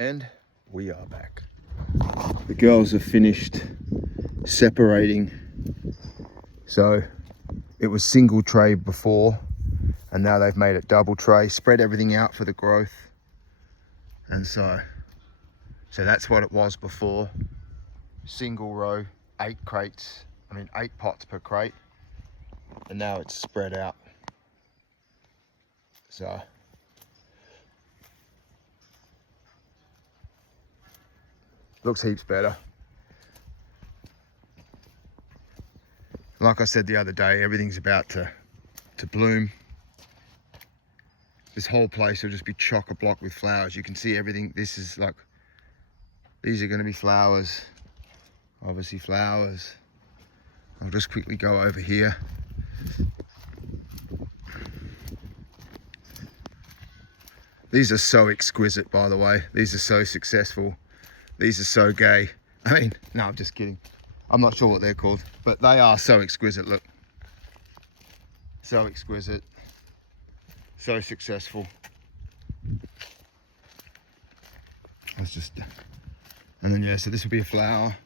And we are back. The girls have finished separating. So it was single tray before, and now they've made it double tray, spread everything out for the growth. And so that's what it was before. Single row, 8 pots per crate. And now it's spread out. So looks heaps better. Like I said the other day, everything's about to bloom. This whole place will just be chock-a-block with flowers. You can see everything. This is like, these are going to be flowers. Obviously flowers. I'll just quickly go over here. These are so exquisite, by the way. These are so successful. These are so gay. I mean, no, I'm just kidding. I'm not sure what they're called, but they are so exquisite, look. So exquisite. So successful. Let's just, and then yeah, so this will be a flower.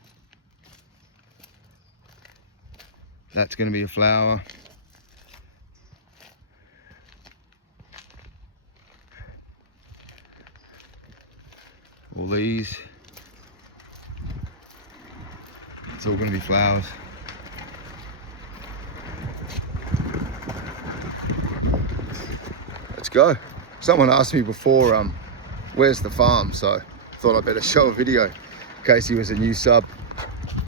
That's going to be a flower. All these. It's all going to be flowers. Let's go. Someone asked me before, where's the farm? So I thought I'd better show a video in case he was a new sub.